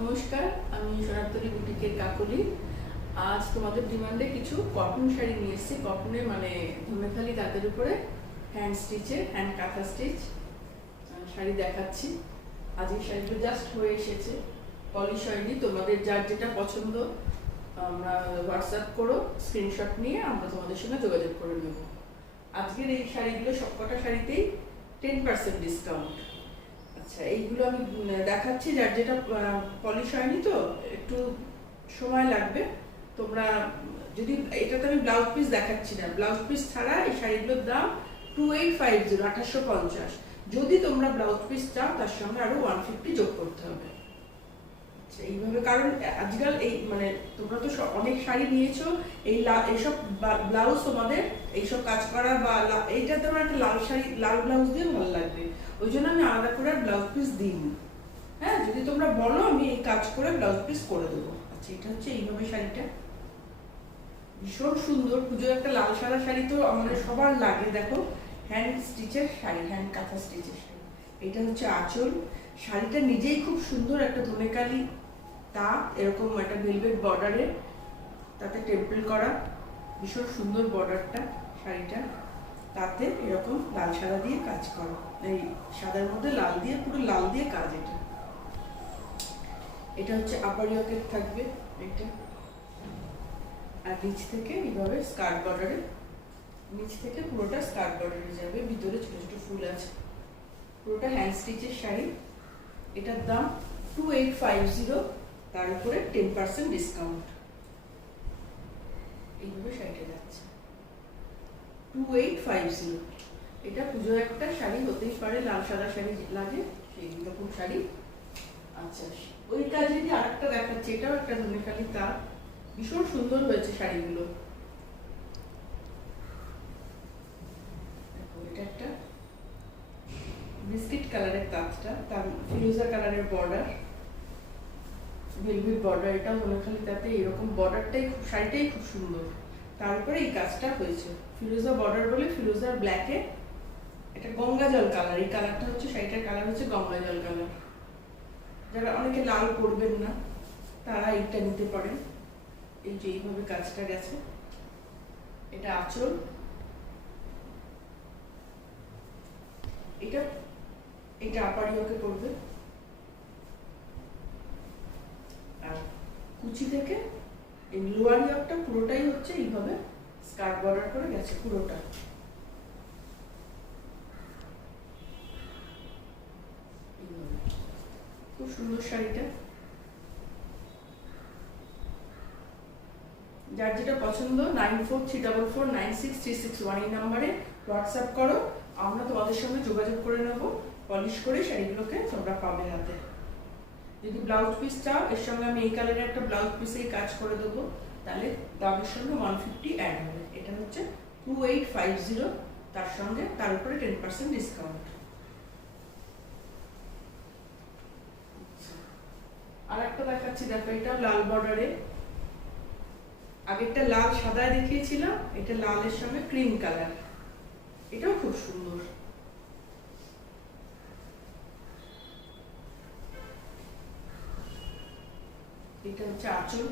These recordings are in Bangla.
নমস্কার, আমি সোনারতলী বুটিকের কাকলি। আজ তোমাদের ডিমান্ডে কিছু কটন শাড়ি নিয়ে এসেছি। কটনে মানে ধনেখালি তাঁতের উপরে হ্যান্ড স্টিচের, হ্যান্ড কাঁথা স্টিচ শাড়ি দেখাচ্ছি। আজকে শাড়িগুলো জাস্ট হয়ে এসেছে, পলিশ হয়নি। তোমাদের যার যেটা পছন্দ আমরা হোয়াটসঅ্যাপ করো, স্ক্রিনশট নিয়ে আমরা তোমাদের সঙ্গে যোগাযোগ করে নেব। আজকের এই শাড়িগুলো সবকটা শাড়িতেই 10% ডিসকাউন্ট। আচ্ছা, এইগুলো আমি দেখাচ্ছি, যার যেটা পলিশ হয়নি তো একটু সময় লাগবে। তোমরা যদি এটাতে আমি ব্লাউজ পিস দেখাচ্ছি না, ব্লাউজ পিস ছাড়া এই শাড়িগুলোর দাম 2850, 1850। যদি তোমরা ব্লাউজ পিস চাও তার সঙ্গে আরো 150 যোগ করতে হবে। আচ্ছা, এইভাবে, কারণ আজকাল এই মানে তোমরা তো অনেক শাড়ি নিয়েছো, এইসব ব্লাউজ তোমাদের এইসব কাজ করা বা এইটা তোমার একটা লাল শাড়ি, লাল ব্লাউজ দিয়ে ভালো লাগবে, ওই জন্য আমি আলাদা করে ব্লাউজ পিস দিইনি। হ্যাঁ, যদি তোমরা বলো আমি এই কাজ করে ব্লাউজ পিস করে দেবো। আচ্ছা, এটা হচ্ছে এইভাবে শাড়িটা, ভীষণ সুন্দর। পুজোর একটা লাল সাদা শাড়ি তো আমাদের সবার লাগে। দেখো, হ্যান্ড স্টিচের শাড়ি, হ্যান্ড কাঁথা স্টিচের শাড়ি। এটা হচ্ছে আঁচল। শাড়িটা নিজেই খুব সুন্দর, একটা ধনেকালি তাঁত, এরকম একটা ভেলভেট বর্ডারে, তাতে টেম্পল করা, ভীষণ সুন্দর বর্ডারটা শাড়িটা। তাতে এরকম লাল সাদা দিয়ে কাজ করা, এই সাদার মধ্যে লাল দিয়ে, পুরো লাল দিয়ে কাজ। এটা এটা হচ্ছে আপার ইয়কের থাকবে এটা, আর নিচ থেকে এইভাবে স্কার্ট বর্ডারে, নিচ থেকে পুরোটা স্কার্ট বর্ডারে যাবে, ভিতরে ছোট ছোট ফুল আছে। পুরোটা হ্যান্ড স্টিচের শাড়ি। এটার দাম 2850, তার উপরে 10% ডিসকাউন্ট। এইভাবে শাড়িটা যাচ্ছে 2850। এটা পুজোর একটা শাড়ি হতেই পারে, লাল সাদা শাড়ি লাগে সেই রকম শাড়ি। আচ্ছা, ওই কাজেরই আরেকটা দেখাচ্ছি, এটাও একটা ধনেখালি তাঁত, ভীষণ সুন্দর হয়েছে শাড়িগুলো। এটা একটা বিস্কিট কালারের তাঁতটা, তার ফিরোজা কালারের বর্ডার, ভেলভেট বর্ডার। এটাও ধনেখালি তাঁতে এরকম বর্ডারটাই খুব, শাড়িটাই খুব সুন্দর। তারপরে এই কাজটা হয়েছে ফিরোজা বর্ডার বলে, ফিরোজার ব্ল্যাকে এটা গঙ্গা জল কালার। এই কালারটা হচ্ছে, শাড়িটার কালার হচ্ছে গঙ্গা জল কালার। যারা অনেকে লাল করবেন না তারা এইটা নিতে পারেন। এই যে এইভাবে কাজটা গেছে। এটা আঁচল। এটা এটা আপারিওকে করবে, আর কুচি থেকে এই লোয়ার ইয়কটা পুরোটাই হচ্ছে এইভাবে স্কার্ট বর্ডার করে গেছে পুরোটা। খুব সুন্দর শাড়িটা। যার যেটা পছন্দ 9434496361 এই নাম্বারে হোয়াটসঅ্যাপ করো, আমরা তোমাদের সঙ্গে যোগাযোগ করে নেব। পলিশ করে শাড়িগুলোকে তোমরা পাবে হাতে। যদি ব্লাউজ পিস চাও, এর সঙ্গে আমি এই কালারের একটা ব্লাউজ পিসেই কাজ করে দেবো, তাহলে দামের সঙ্গে 150 অ্যাড হবে। এটা হচ্ছে 2850, তার সঙ্গে তার উপরে 10% ডিসকাউন্ট। আর একটা দেখাচ্ছি, দেখো, এটা লাল বর্ডারে। আগেরটা লাল সাদায় দেখিয়েছিলাম, এটা লালের সঙ্গে ক্রিম কালার। এটাও খুব সুন্দর। এটা হচ্ছে আঁচল।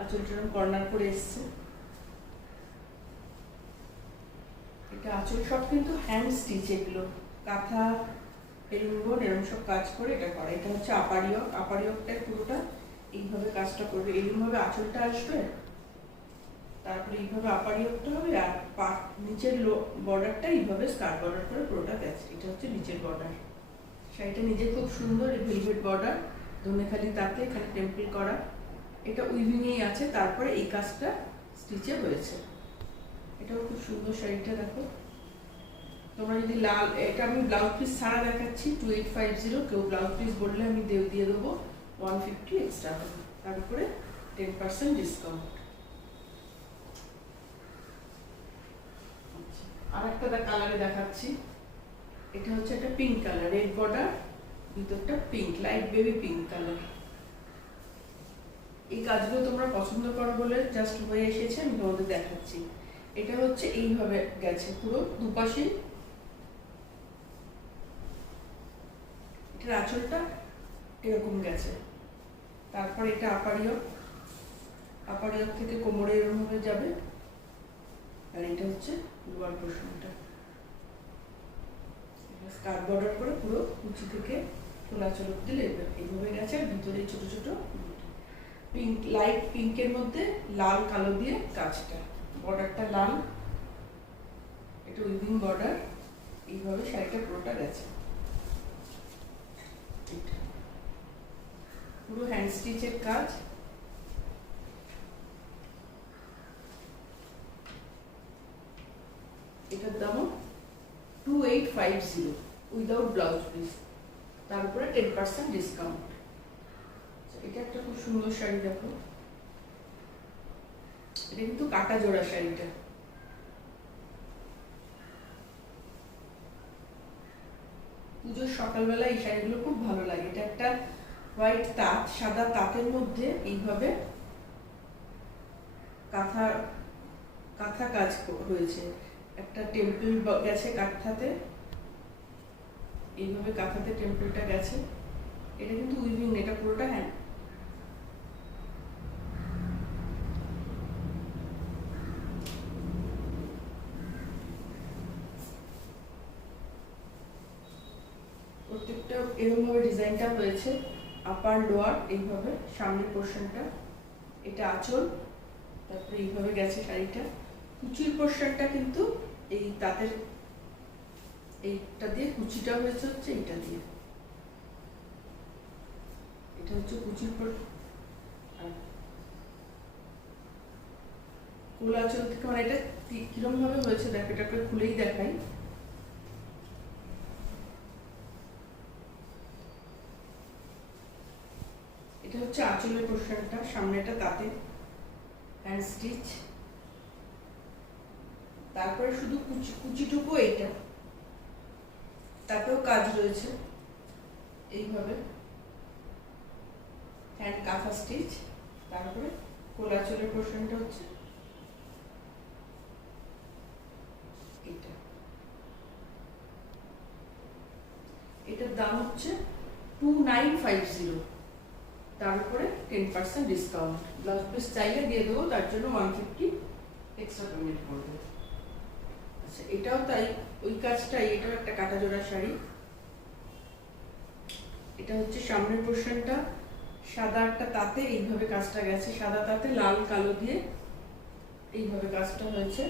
আঁচলটা কর্নার করে এসছে। এটা আঁচল, সব কিন্তু হ্যান্ড স্টিচ, এগুলো কাঁথা এরকম এরকম সব কাজ করে এটা করা। এটা হচ্ছে আপার ইয়ক। আপার ইয়কটায় পুরোটা এইভাবে কাজটা করবে, এইভাবে আঁচলটা আসবে, তারপরে এইভাবে আপার ইয়কটা হবে, আর নিচের বর্ডারটা এইভাবে স্কার্ট বর্ডার করে পুরোটা গেছে। এটা হচ্ছে নিচের বর্ডার। শাড়িটা নিজে খুব সুন্দর, এই ভেলভেট বর্ডার, ধনেখালি তাতে এখানে টেম্পল করা। এটা উইভিংয়েই আছে, তারপরে এই কাজটা স্টিচে হয়েছে। এটাও খুব সুন্দর শাড়িটা। দেখো, তোমরা যদি লাল, এটা আমি ব্লাউজ পিস ছাড়া দেখাচ্ছি 2850। কেউ ব্লাউজ পিস বললে আমি দিয়ে দেবো 150 এক্সট্রা হবে, তার উপরে 10% ডিসকাউন্ট। আর একটা কালারে দেখাচ্ছি, এটা হচ্ছে একটা পিঙ্ক কালার, রেড বর্ডার, ভিতরটা pink, light baby pink colour. এই কাজগুলো তোমরা পছন্দ করো বলে জাস্ট হয়ে এসেছে, আমি তোমাদের দেখাচ্ছি। এটা হচ্ছে এইভাবে গেছে পুরো দুপাশে। এটা এটার আঁচলটা এরকম গেছে। তারপর এটা আপার ইয়ক থেকে কোমরে এরকম ভাবে যাবে, আর এটা হচ্ছে লোয়ার পোর্শনটা। স্কার্ট বর্ডার করে পুরো কুচি থেকে খোলাচল অব্দি এইভাবে গেছে। আর ভিতরে ছোট ছোট পিঙ্ক, লাইট পিঙ্কের মধ্যে লাল কালো দিয়ে কাজটা, বর্ডারটা লাল, এটা উইভিং বর্ডার। এইভাবে শাড়িটা পুরোটা গেছে। পুরো হ্যান্ড স্টিচের কাজ। এটার দাম 2850 উইদাউট ব্লাউজ পিস, তার উপরে 10% ডিসকাউন্ট। এটা একটা খুব সুন্দর শাড়ি, দেখো এটা কিন্তু কাটা জোড়া শাড়িটা। পুজোর সকালবেলা এই শাড়িগুলো খুব ভালো লাগে। এটা একটা হোয়াইট তাঁত, সাদা তাঁতের মধ্যে এইভাবে কাঁথা কাঁথা কাজ হয়েছে। একটা টেম্পল গেছে কাঁথাতে, এইভাবে কাঁথাতে টেম্পলটা গেছে। এটা কিন্তু উইভিং, এটা পুরোটা হ্যান্ড। প্রত্যেকটা এরকম ভাবে ডিজাইনটা হয়েছে, আপার লোয়ার এইভাবে, সামনের পোর্শনটা, এটা আঁচল, তারপরে এইভাবে গেছে শাড়িটা। কুচির পোর্শনটা কিন্তু এই তাঁতের এইটা দিয়ে কুচিটা হয়েছে হচ্ছে এইটা দিয়ে, এটা হচ্ছে কুচির পর। আর কোলাচল থেকে মানে এটা কিরম ভাবে হয়েছে দেখ, এটাকে খুলেই দেখাই। এটা হচ্ছে আঁচলের পোর্শনটা, সামনেটা তাঁতে হ্যান্ড স্টিচ, তারপরে শুধু কুচিটুকু এইটা, তাতেও কাজ রয়েছে এইভাবে হ্যান্ড কাঁথা স্টিচ। তারপরে কোলাচলের পোর্শনটা হচ্ছে এটা। এটার দাম হচ্ছে 2950, তার উপরে 10% ডিসকাউন্ট। ব্লাউজ পিস চাইলে দিয়ে দেবো, তার জন্য 150 এক্সট্রা পেমেন্ট করবে। আচ্ছা, এটাও তাই, ওই কাজটাই, এটাও একটা কাটা জোড়া শাড়ি। এটা হচ্ছে সামনের পোর্শনটা, সাদা একটা তাঁতে এইভাবে কাজটা গেছে, সাদা তাঁতে লাল কালো দিয়ে এইভাবে কাজটা হয়েছে।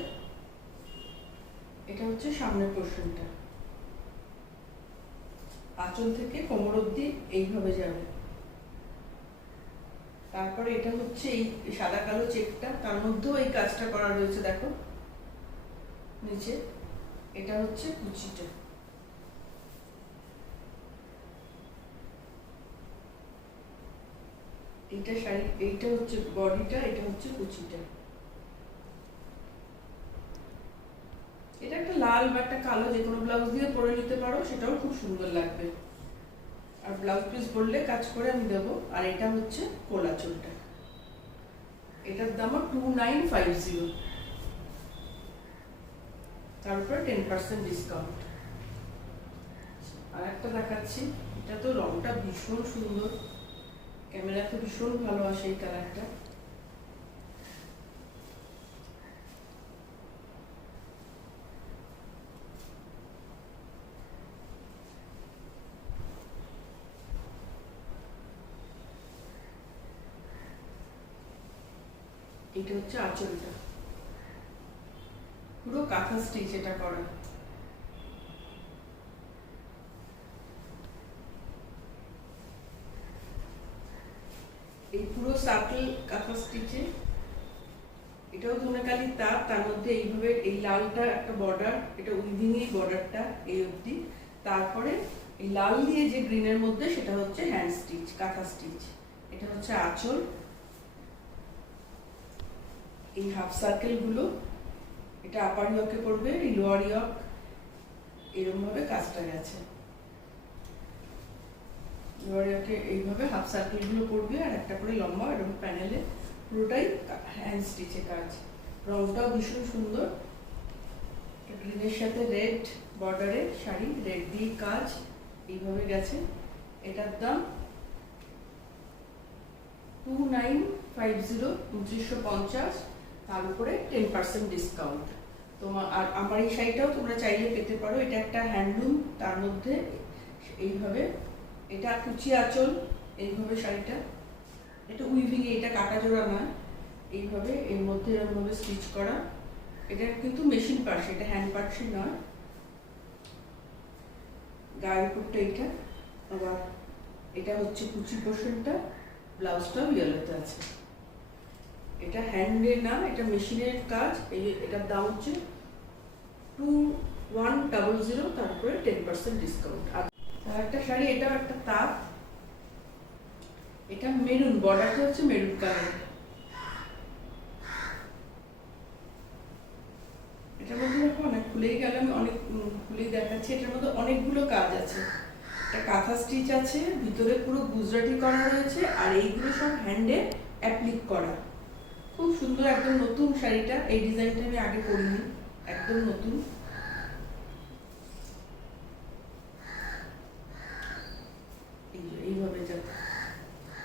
এটা হচ্ছে সামনের পোর্শনটা, আঁচল থেকে কোমর অব্দি এইভাবে যাবে। তারপরে এটা হচ্ছে এই সাদা কালো চেকটা, তার মধ্যেও এই কাজটা করা রয়েছে দেখো নিচে। এটা হচ্ছে কুচিটা, এইটা শাড়ি, এইটা হচ্ছে বডিটা, এটা হচ্ছে কুচিটা। এটা একটা লাল বা একটা কালো যে কোনো ব্লাউজ দিয়ে পরে নিতে পারো, সেটাও খুব সুন্দর লাগবে। আর ব্লাউজ পিস বললে কাজ করে আমি দেবো। আর এটা হচ্ছে কোলাচলটা, এটার দাম 2950, তার উপর 10% ডিসকাউন্ট। আর একটা দেখাচ্ছি, এটা তো রংটা ভীষণ সুন্দর, ক্যামেরাতে ভীষণ ভালো আসে এই কালারটা। এটা হচ্ছে আঁচলটা, পুরো কাঁথা স্টিচ এটা করা। এই পুরো সার্কেল কাঁথা স্টিচে, এটাও ধনেকালি তাঁত, তার মধ্যে এইভাবে এই লালটা একটা বর্ডার, এটা উইভিং এই বর্ডারটা এই অবধি। তারপরে এই লাল দিয়ে যে গ্রিনের মধ্যে সেটা হচ্ছে হ্যান্ড স্টিচ, কাঁথা স্টিচ। এটা হচ্ছে আঁচল, এই হাফ সার্কেল গুলো, এটা আপার ইয়কে পড়বে, এই লোয়ার ইয়ক, এরকম ভাবে কাজটা গেছে। লোয়ার ইয়কে এইভাবে হাফ সার্কেল গুলো পড়বে, আর একটা করে লম্বা এরকম প্যানেলে, পুরোটাই হ্যান্ড স্টিচে কাজ। রংটাও ভীষণ সুন্দর, গ্রিনের সাথে রেড বর্ডারে শাড়ি, রেড দিয়ে কাজ এইভাবে গেছে। এটার দাম 2950, 2950, তার উপরে 10% ডিসকাউন্ট। তোমার আর আমার এই শাড়িটাও তোমরা চাইলে পেতে পারো। এটা একটা হ্যান্ডলুম, তার মধ্যে এইভাবে এটা কুচি আঁচল, এইভাবে শাড়িটা, এটা উইভিং, এটা কাটা জোড়া নয়, এইভাবে এর মধ্যে এরকমভাবে স্টিচ করা। এটা কিন্তু মেশিন পার্স, এটা হ্যান্ড পার্সই নয়। গায়ের উপরটা এটা, আবার এটা হচ্ছে কুচি পোর্শনটা, ব্লাউজটাও ইয়েলোতে আছে। এটা হ্যান্ডের না, এটা মেশিনের কাজ। এটার দাম হচ্ছে 2100, তারপরে 10% ডিসকাউন্ট। আর একটা শাড়ি, এটাও একটা তাঁত, এটা মেরুন, বর্ডারটা হচ্ছে মেরুন কালার। এটার মধ্যে দেখো অনেক খুলেই গেল, আমি অনেক খুলেই দেখাচ্ছি। এটার মধ্যে অনেকগুলো কাজ আছে। একটা কাঁথা স্টিচ আছে, ভিতরে পুরো গুজরাটি করা রয়েছে, আর এইগুলো সব হ্যান্ডে অ্যাপ্লিক করা। খুব সুন্দর, একদম নতুন শাড়িটা। এই ডিজাইনটা আমি আগে পরিনি, একদম নতুন। এইভাবে যাবে,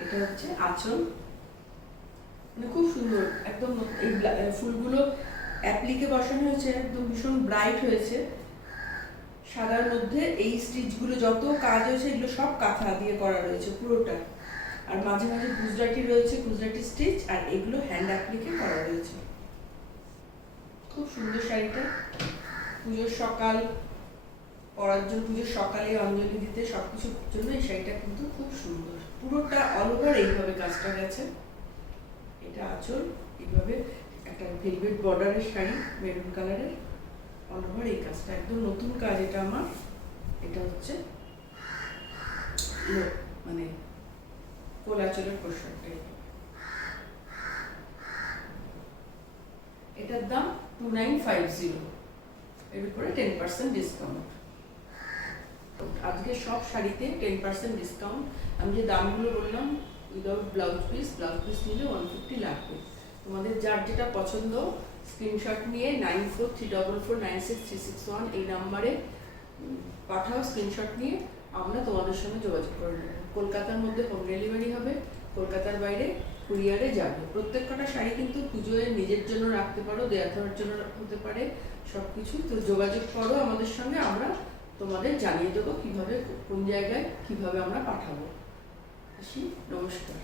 এটা হচ্ছে আঁচল, মানে খুব সুন্দর একদম। এই ফুলগুলো অ্যাপ্লিকে বসানো হয়েছে, একদম ভীষণ ব্রাইট হয়েছে সাদার মধ্যে। এই স্টিচগুলো যত কাজ হয়েছে এগুলো সব কাঁথা দিয়ে করা রয়েছে পুরোটা, আর মাঝে মাঝে গুজরাটি রয়েছে, গুজরাটি স্টিচ, আর এগুলো হ্যান্ড অ্যাপ্লিকে করা রয়েছে। খুব সুন্দর শাড়িটা, পুজোর সকাল পরার জন্য, পুজোর সকালে অঞ্জলি দিতে, সবকিছুর জন্য এই শাড়িটা কিন্তু খুব সুন্দর। পুরোটা অল ওভার এইভাবে কাজটা গেছে। এটা আঁচল, এইভাবে একটা ভেলভেট বর্ডারের শাড়ি, মেরুন কালারের, অল ওভার এই কাজটা, একদম নতুন কাজ এটা আমার। এটা হচ্ছে মানে কোলাচলের পোশাকটা। এটার দাম 2950, এর উপরে 10% ডিসকাউন্ট। আজকে সব শাড়িতে 10% ডিসকাউন্ট। আমি যে দামগুলো বললাম, উইদাউট ব্লাউজ পিস নিলে 150 লাগবে। তোমাদের যার যেটা পছন্দ স্ক্রিনশট নিয়ে 9434496361 এই নাম্বারে পাঠাও। স্ক্রিনশট নিয়ে আমরা তোমাদের সঙ্গে যোগাযোগ করে নেব। কলকাতার মধ্যে হোম ডেলিভারি হবে, কলকাতার বাইরে কুরিয়ারে যাবে। প্রত্যেক কটা শাড়ি কিন্তু পুজোয় নিজের জন্য রাখতে পারো, দেয়া দেওয়ার জন্য হতে পারে, সব কিছু। তো যোগাযোগ করো আমাদের সঙ্গে, আমরা তোমাদের জানিয়ে দেবো কিভাবে, কোন জায়গায় কিভাবে আমরা পাঠাবো। আসি, নমস্কার।